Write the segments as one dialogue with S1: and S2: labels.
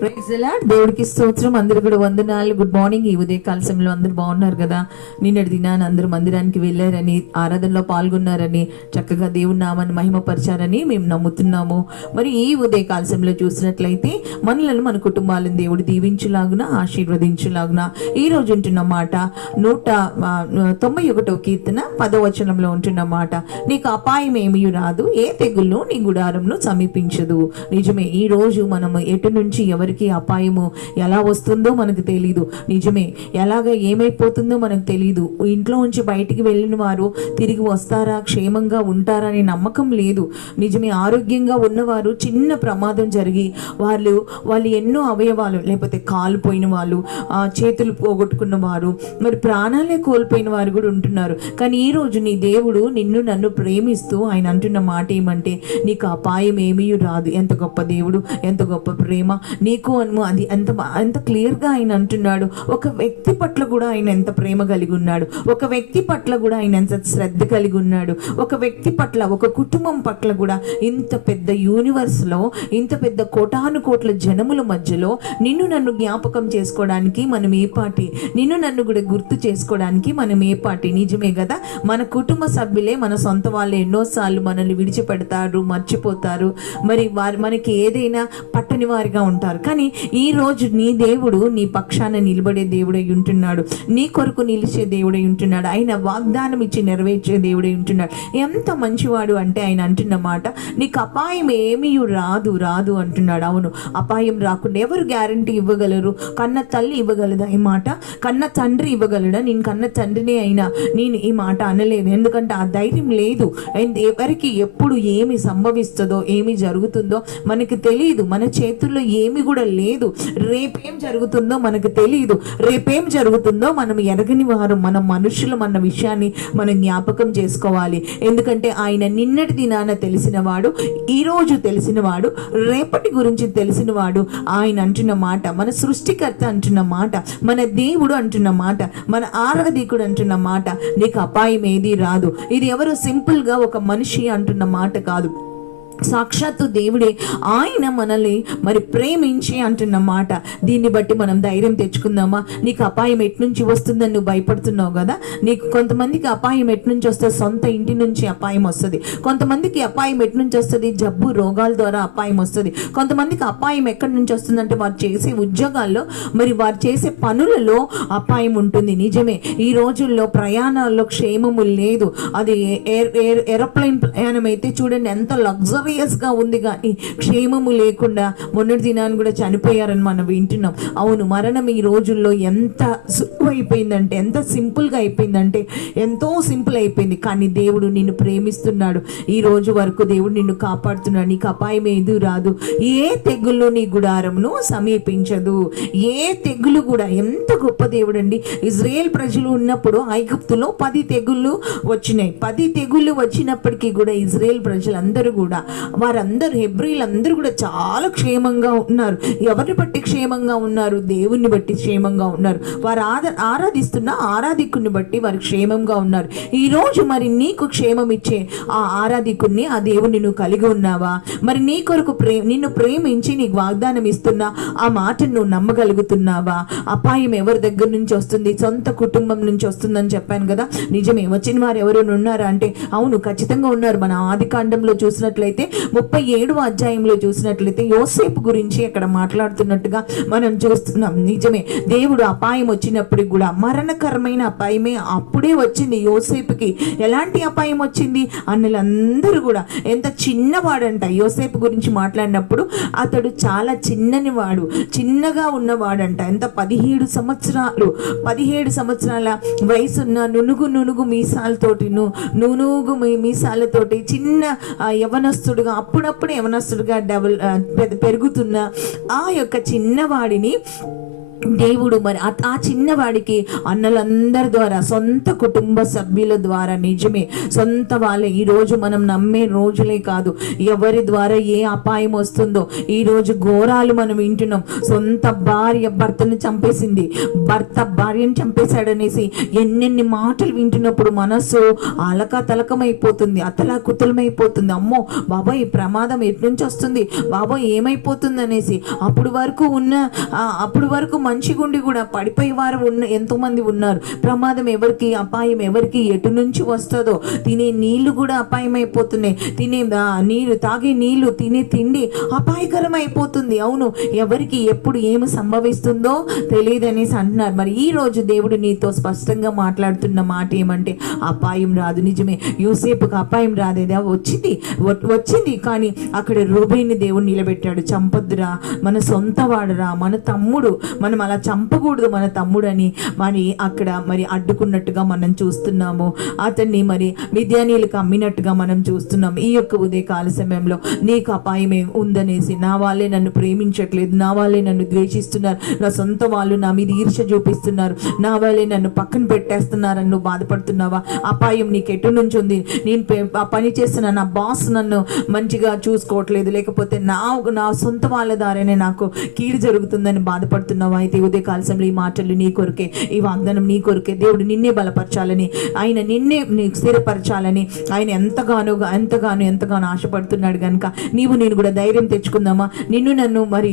S1: Praise ఎలా దేవుడికి స్తోత్రం. అందరు కూడా వందనాలు. గుడ్ మార్నింగ్ ఈ ఉదయ కాల సమయంలో అందరు బాగున్నారు కదా? నిన్నటి దినాన్ని అందరూ మందిరానికి వెళ్ళారని ఆరాధనలో పాల్గొన్నారని చక్కగా దేవుని నామాన్ని మహిమపరిచారని మేము నమ్ముతున్నాము. మరి ఈ ఉదయ కాల సమయంలో చూసినట్లయితే మనలను మన కుటుంబాలను దేవుడు దీవించులాగున ఆశీర్వదించులాగున ఈ రోజు ఉంటున్న మాట నూట తొంభై ఒకటో కీర్తన పదవచనంలో ఉంటున్న మాట నీకు అపాయం ఏమీ రాదు ఏ తెగుళ్ళు నీ గుడారంను సమీపించదు. నిజమే ఈ రోజు మనము ఎటు నుంచి ఎవరికి అపాయము ఎలా వస్తుందో మనకు తెలియదు నిజమే ఎలాగ ఏమైపోతుందో మనకు తెలియదు ఇంట్లో నుంచి బయటికి వెళ్ళిన వారు తిరిగి వస్తారా క్షేమంగా ఉంటారా అనే నమ్మకం లేదు. నిజమే ఆరోగ్యంగా ఉన్నవారు చిన్న ప్రమాదం జరిగి వాళ్ళు వాళ్ళు ఎన్నో అవయవాలు లేకపోతే కాలు పోయిన వాళ్ళు చేతులు పోగొట్టుకున్న వారు మరి ప్రాణాలే కోల్పోయిన వారు కూడా ఉంటున్నారు. కానీ ఈ రోజు నీ దేవుడు నిన్ను నన్ను ప్రేమిస్తూ ఆయన అంటున్న మాట ఏమంటే నీకు అపాయం ఏమీ రాదు. ఎంత గొప్ప దేవుడు ఎంత గొప్ప ప్రేమ. నీ నీకు అను అది ఎంత బా- ఎంత క్లియర్గా ఆయన అంటున్నాడు. ఒక వ్యక్తి పట్ల కూడా ఆయన ఎంత ప్రేమ కలిగి ఉన్నాడు. ఒక వ్యక్తి పట్ల కూడా ఆయన ఎంత శ్రద్ధ కలిగి ఉన్నాడు. ఒక వ్యక్తి పట్ల ఒక కుటుంబం పట్ల కూడా ఇంత పెద్ద యూనివర్స్లో ఇంత పెద్ద కోటాను కోట్ల జనముల మధ్యలో నిన్ను నన్ను జ్ఞాపకం చేసుకోవడానికి మనం ఏ పాటి నిన్ను నన్ను కూడా గుర్తు చేసుకోవడానికి మనం ఏ పాటి? నిజమే కదా? మన కుటుంబ సభ్యులే మన సొంత వాళ్ళు ఎన్నోసార్లు మనల్ని విడిచిపెడతారు మర్చిపోతారు. మరి వారు మనకి ఏదైనా పట్టని వారిగా ఉంటారు. కానీ ఈ రోజు నీ దేవుడు నీ పక్షాన నిలబడే దేవుడై ఉంటున్నాడు. నీ కొరకు నిలిచే దేవుడై ఉంటున్నాడు. ఆయన వాగ్దానం ఇచ్చి నెరవేర్చే దేవుడై ఉంటున్నాడు. ఎంత మంచివాడు అంటే ఆయన అంటున్న మాట నీకు అపాయం ఏమీ రాదు రాదు అంటున్నాడు. అవును అపాయం రాకుండా ఎవరు గ్యారంటీ ఇవ్వగలరు? కన్న తల్లి ఇవ్వగలదా ఈ మాట? కన్న తండ్రి ఇవ్వగలడా? నేను కన్న తండ్రినే అయినా నేను ఈ మాట అనలేదు. ఎందుకంటే ఆ ధైర్యం లేదు. ఎవరికి ఎప్పుడు ఏమి సంభవిస్తుందో ఏమి జరుగుతుందో మనకి తెలియదు మన చేతుల్లో ఏమి కూడా లేదు. రేపేం జరుగుతుందో మనకు తెలియదు రేపేం జరుగుతుందో మనం ఎరగని వారు మన మనుషులు మన విషయాన్ని మనం జ్ఞాపకం చేసుకోవాలి. ఎందుకంటే ఆయన నిన్నటి దినాన తెలిసినవాడు ఈ రోజు తెలిసినవాడు రేపటి గురించి తెలిసినవాడు ఆయన అంటున్న మాట మన సృష్టికర్త అంటున్న మాట మన దేవుడు అంటున్న మాట మన ఆరాధికుడు అంటున్న మాట నీకు అపాయం ఏది రాదు. ఇది ఎవరు సింపుల్గా ఒక మనిషి అంటున్న మాట కాదు. సాక్షాత్తు దేవుడే ఆయన మనల్ని మరి ప్రేమించి అంటున్న మాట. దీన్ని బట్టి మనం ధైర్యం తెచ్చుకుందామా? నీకు అపాయం ఎట్నుంచి వస్తుందని నువ్వు భయపడుతున్నావు కదా? నీకు కొంతమందికి అపాయం ఎట్నుంచి వస్తే సొంత ఇంటి నుంచి అపాయం వస్తుంది. కొంతమందికి అపాయం ఎట్నుంచి వస్తుంది? జబ్బు రోగాల ద్వారా అపాయం వస్తుంది. కొంతమందికి అపాయం ఎక్కడి నుంచి వస్తుందంటే వారు చేసే ఉద్యోగాల్లో మరి వారు చేసే పనులలో అపాయం ఉంటుంది. నిజమే. ఈ రోజుల్లో ప్రయాణాల్లో క్షేమము లేదు. అది ఎయిర్ ఏరోప్లేన్ ప్రయాణం అయితే చూడండి ఎంత లగ్జరీ ఆబ్వియస్గా ఉంది కానీ క్షేమము లేకుండా మొన్నటి దినాన్ని కూడా చనిపోయారని మనం వింటున్నాం. అవును మరణం ఈ రోజుల్లో ఎంత సులువు అయిపోయిందంటే ఎంత సింపుల్గా అయిపోయిందంటే ఎంతో సింపుల్ అయిపోయింది. కానీ దేవుడు నిన్ను ప్రేమిస్తున్నాడు. ఈ రోజు వరకు దేవుడు నిన్ను కాపాడుతున్నాడు. నీకు అపాయం ఏది రాదు. ఏ తెగులు నీ గుడారమును సమీపించదు. ఏ తెగులు కూడా ఎంత గొప్ప దేవుడు అండి ఇజ్రాయేల్ ప్రజలు ఉన్నప్పుడు ఐగుప్తులో పది తెగుళ్ళు వచ్చినాయి. పది తెగుళ్ళు వచ్చినప్పటికీ కూడా ఇజ్రాయేల్ ప్రజలందరూ కూడా వారందరూ హెబ్రిలందరూ కూడా చాలా క్షేమంగా ఉన్నారు. ఎవరిని బట్టి క్షేమంగా ఉన్నారు? దేవుణ్ణి బట్టి క్షేమంగా ఉన్నారు. వారు ఆరా ఆరాధిస్తున్న ఆరాధికుని బట్టి వారు క్షేమంగా ఉన్నారు. ఈ రోజు మరి నీకు క్షేమం ఇచ్చే ఆ ఆరాధికుణ్ణి ఆ దేవుణ్ణి నువ్వు కలిగి ఉన్నావా? మరి నీ కొరకు ప్రేమ నిన్ను ప్రేమించి నీకు వాగ్దానం ఇస్తున్న ఆ మాటను నువ్వు నమ్మగలుగుతున్నావా? అపాయం ఎవరి దగ్గర నుంచి వస్తుంది? సొంత కుటుంబం నుంచి వస్తుందని చెప్పాను కదా. నిజమే? వచ్చిన వారు ఎవరు ఉన్నారా? అంటే అవును ఖచ్చితంగా ఉన్నారు. మన ఆది కాండంలో చూసినట్లయితే ముప్పై ఏడు అధ్యాయంలో చూసినట్లయితే యోసేపు గురించి అక్కడ మాట్లాడుతున్నట్టుగా మనం చూస్తున్నాం. నిజమే దేవుడు అపాయం వచ్చినప్పుడు కూడా మరణకరమైన అపాయమే అప్పుడే వచ్చింది యోసేపుకి. ఎలాంటి అపాయం వచ్చింది? అన్నలందరూ కూడా ఎంత చిన్నవాడంట యోసేపు గురించి మాట్లాడినప్పుడు అతడు చాలా చిన్నని వాడు చిన్నగా ఉన్నవాడంట. ఎంత? పదిహేడు సంవత్సరాలు పదిహేడు సంవత్సరాల వయసున్న నునుగు నునుగు మీసాలతోటి ను- నునుగు మీ- మీసాలతోటి చిన్న యవనస్తుడు యవనస్తుడుగా అప్పుడప్పుడు యవనస్తుడుగా డెవల్ పెరుగుతున్న ఆ యొక్క చిన్నవాడిని దేవుడు మరి ఆ- చిన్నవాడికి అన్నలందరి ద్వారా సొంత కుటుంబ సభ్యుల ద్వారా నిజమే. సొంత వాళ్ళే. ఈరోజు మనం నమ్మే రోజులే కాదు. ఎవరి ద్వారా ఏ అపాయం వస్తుందో ఈరోజు ఘోరాలు మనం వింటున్నాం. సొంత భార్య భర్తను చంపేసింది. భర్త భార్యను చంపేశాడనేసి ఎన్నెన్ని మాటలు వింటున్నప్పుడు మనస్సు అలక తలకమైపోతుంది అతలా కుతలమైపోతుంది అమ్మో బాబోయ్ ఈ ప్రమాదం ఎటు నుంచి వస్తుంది బాబాయ్ ఏమైపోతుంది అనేసి అప్పుడు వరకు ఉన్న అప్పుడు వరకు మంచిగుండి కూడా పడిపోయే వారు ఉన్న ఎంతోమంది ఉన్నారు. ప్రమాదం ఎవరికి అపాయం ఎవరికి ఎటు నుంచి వస్తుందో తినే నీళ్ళు కూడా అపాయం అయిపోతున్నాయి తినే నీళ్ళు తాగే నీళ్ళు తినే తిండి అపాయకరం అయిపోతుంది అవును ఎవరికి ఎప్పుడు ఏమి సంభవిస్తుందో తెలియదు అనేసి అంటున్నారు. మరి ఈ రోజు దేవుడు నీతో స్పష్టంగా మాట్లాడుతున్న మాట ఏమంటే అపాయం రాదు నిజమే. యూసేపుకి అపాయం రాదేదా వచ్చింది వచ్చింది. కానీ అక్కడ రూబేని దేవుడు నిలబెట్టాడు. చంపొద్దురా. మన సొంత వాడురా. మన తమ్ముడు మన అలా చంపకూడదు మన తమ్ముడని. మరి అక్కడ మరి అడ్డుకున్నట్టుగా మనం చూస్తున్నాము. అతన్ని మరి విద్యానీయులకు అమ్మినట్టుగా మనం చూస్తున్నాం. ఈ యొక్క ఉదయకాల సమయంలో నీకు అపాయమే ఉందనేసి నా వాళ్ళే నన్ను ప్రేమించట్లేదు. నా వాళ్ళే నన్ను ద్వేషిస్తున్నారు. నా సొంత వాళ్ళు నా మీద ఈర్ష చూపిస్తున్నారు. నా వాళ్ళే నన్ను పక్కన పెట్టేస్తున్నారని నువ్వు బాధపడుతున్నావా? అపాయం నీకు ఎటు నుంచి ఉంది? నేను ఆ పని చేస్తున్న నా బాస్ నన్ను మంచిగా చూసుకోవట్లేదు. లేకపోతే నా నా సొంత వాళ్ళ ద్వారానే నాకు కీడు జరుగుతుందని బాధపడుతున్నావా? అయితే ఉదయ కాలశంలో ఈ మాటలు నీ కొరకే ఈ వాగ్దానం నీ కొరకే. దేవుడు నిన్నే బలపరచాలని ఆయన నిన్నే నీకు స్థిరపరచాలని ఆయన ఎంతగానో ఎంతగానో ఎంతగానో ఆశపడుతున్నాడు కనుక నీవు నేను కూడా ధైర్యం తెచ్చుకుందామా? నిన్ను నన్ను మరి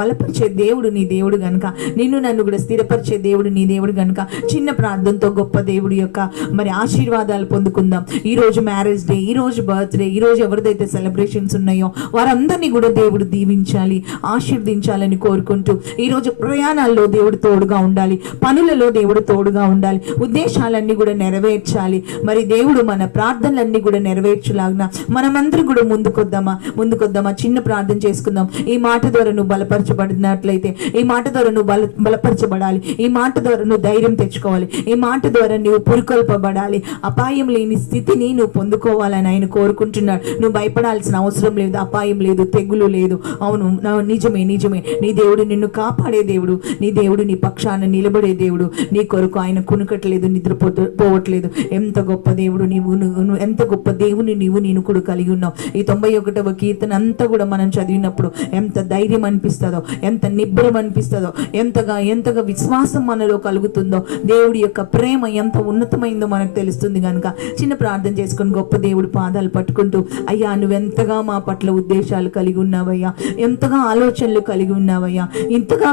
S1: బలపరిచే దేవుడు నీ దేవుడు గనుక నిన్ను నన్ను కూడా స్థిరపరిచే దేవుడు నీ దేవుడు గనుక చిన్న ప్రార్థనతో గొప్ప దేవుడి యొక్క మరి ఆశీర్వాదాలు పొందుకుందాం. ఈ రోజు మ్యారేజ్ డే ఈ రోజు బర్త్డే ఈ రోజు ఎవరిదైతే సెలబ్రేషన్స్ ఉన్నాయో వారందరినీ కూడా దేవుడు దీవించాలి ఆశీర్వదించాలని కోరుకుంటూ ఈ రోజు ప్రయాణాల్లో దేవుడు తోడుగా ఉండాలి పనులలో దేవుడు తోడుగా ఉండాలి ఉద్దేశాలన్నీ కూడా నెరవేర్చాలి. మరి దేవుడు మన ప్రార్థనలన్నీ కూడా నెరవేర్చులాగిన మనమందరూ కూడా ముందుకొద్దామా? ముందుకొద్దామా? చిన్న ప్రార్థన చేసుకుందాం. ఈ మాట ద్వారా నువ్వు బలపరచబడినట్లయితే ఈ మాట ద్వారా నువ్వు బల బలపరచబడాలి. ఈ మాట ద్వారా నువ్వు ధైర్యం తెచ్చుకోవాలి. ఈ మాట ద్వారా నువ్వు పురుకొల్పబడాలి. అపాయం లేని స్థితిని నువ్వు పొందుకోవాలని ఆయన కోరుకుంటున్నాడు. నువ్వు భయపడాల్సిన అవసరం లేదు అపాయం లేదు తెగులు లేదు. అవును నిజమే నిజమే. నీ దేవుడు నిన్ను కాపాడే దేవుడు. నీ దేవుడు నీ పక్షాన నిలబడే దేవుడు. నీ కొరకు ఆయన కునుకట్లేదు నిద్రపోతూ పోవట్లేదు. ఎంత గొప్ప దేవుడు నీవు నువ్వు నువ్వు ఎంత గొప్ప దేవుని నీవు నేను కూడా కలిగి ఉన్నావు. ఈ తొంభై ఒకటవ కీర్తన అంతా కూడా మనం చదివినప్పుడు ఎంత ధైర్యం అనిపిస్తుందో ఎంత నిబ్బరం అనిపిస్తుందో ఎంతగా ఎంతగా విశ్వాసం మనలో కలుగుతుందో దేవుడి యొక్క ప్రేమ ఎంత ఉన్నతమైందో మనకు తెలుస్తుంది కనుక చిన్న ప్రార్థన చేసుకొని గొప్ప దేవుడు పాదాలు పట్టుకుంటూ అయ్యా నువ్వెంతగా మా పట్ల ఉద్దేశాలు కలిగి ఉన్నావయ్యా? ఎంతగా ఆలోచనలు కలిగి ఉన్నావయ్యా? ఇంతగా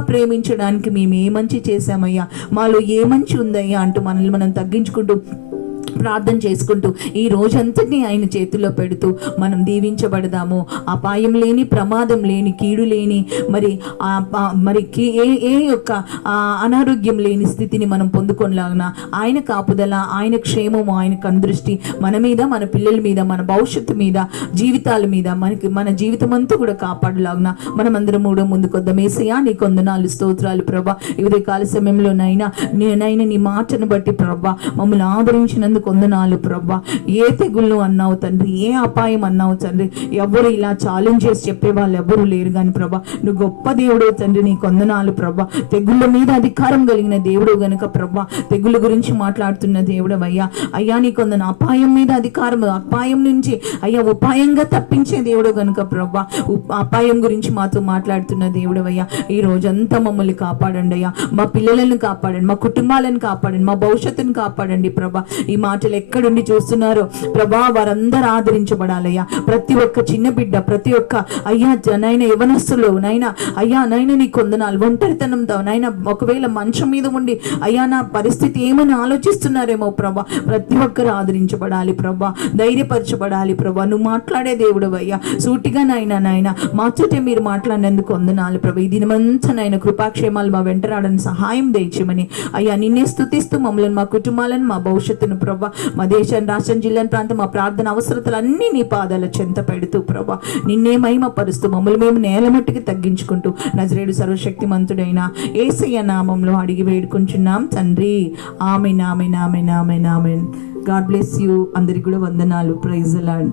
S1: ప్రేమించడానికి మేము ఏ మంచి చేశామయ్యా? మాలో ఏ మంచి ఉందయ్యా? అంటూ మనల్ని మనం తగ్గించుకుంటూ ప్రార్థన చేసుకుంటూ ఈ రోజంతటిని ఆయన చేతుల్లో పెడుతూ మనం దీవించబడదాము. అపాయం లేని ప్రమాదం లేని కీడు లేని మరి మరి ఏ ఏ యొక్క అనారోగ్యం లేని స్థితిని మనం పొందుకొనలాగిన ఆయన కాపుదల ఆయన క్షేమము ఆయన కందృష్టి మన మీద మన పిల్లల మీద మన భవిష్యత్తు మీద జీవితాల మీద మనకి మన జీవితం అంతా కూడా కాపాడలాగిన మనమందరం కూడా ముందుకొద్దాం. ఏసయ్యా నీ కొందనాలు స్తోత్రాలు ప్రభా. ఇవదే కాల సమయంలో నైనా నేనైనా నీ మాటను బట్టి ప్రభా మమ్మల్ని ఆదరించినందుకు వందనాలు ప్రభా. ఏ తెగుళ్ళు అన్నావు తండ్రి? ఏ అపాయం అన్నావు తండ్రి? ఎవరు ఇలా ఛాలెంజ్ చేసి చెప్పే వాళ్ళు ఎవరు లేరు కానీ ప్రభా. నువ్వు గొప్ప దేవుడు తండ్రి నీకు వందనాలు ప్రభా. తెగుళ్ళ మీద అధికారం కలిగిన దేవుడు గనుక ప్రభా. తెగుళ్ళ గురించి మాట్లాడుతున్న దేవుడు అయ్యా అయ్యా నీకు వందన అపాయం మీద అధికారం అపాయం నుంచి అయ్యా ఉపాయంగా తప్పించే దేవుడు గనుక ప్రభా. అపాయం గురించి మాతో మాట్లాడుతున్న దేవుడు అయ్యా ఈ రోజంతా మమ్మల్ని కాపాడండి అయ్యా. మా పిల్లలను కాపాడండి మా కుటుంబాలను కాపాడండి మా భవిష్యత్తును కాపాడండి ప్రభా. ఈ మా మాటలు ఎక్కడుండి చూస్తున్నారో? ప్రభా వారందరూ ఆదరించబడాలయ్యా. ప్రతి ఒక్క చిన్న బిడ్డ ప్రతి ఒక్క అయ్యా నైనా యవనస్తులు నైనా అయ్యా నైనా నీ కొందనాలు ఒంటరితనంతో నైనా ఒకవేళ మంచం మీద ఉండి అయ్యా నా పరిస్థితి ఏమని ఆలోచిస్తున్నారేమో ప్రభా? ప్రతి ఒక్కరు ఆదరించబడాలి ప్రభా. ధైర్యపరచబడాలి ప్రభా. నువ్వు మాట్లాడే దేవుడు అయ్యా. సూటిగా నాయన నాయన మాతోటే మీరు మాట్లాడినందుకు వందనాలు ప్రభా. ఈ దినమంతా నాయన కృపాక్షేమాలు మా వెంటరాడని సహాయం దయచేయమని. అయ్యా నిన్నే స్థుతిస్తూ మమ్మల్ని మా కుటుంబాలను మా భవిష్యత్తును ప్రభా. మా దేశం రాష్ట్రం జిల్లాని ప్రాంతం మా ప్రార్థన అవసరతలన్నీ నీ పాదాల చెంత పెడుతూ ప్రభా. నిన్నే మహిమపరుస్తూ మమ్మల్ని మేము నేల మట్టికి తగ్గించుకుంటూ నజరేడు సర్వశక్తిమంతుడైన ఏసయ్య నామంలో అడిగి వేడుకుంటున్నాం తండ్రి. ఆమె నామె నామె నామె నామెన్ గాడ్ బ్లెస్ యూ. అందరికి కూడా వందనాలు. Praise lord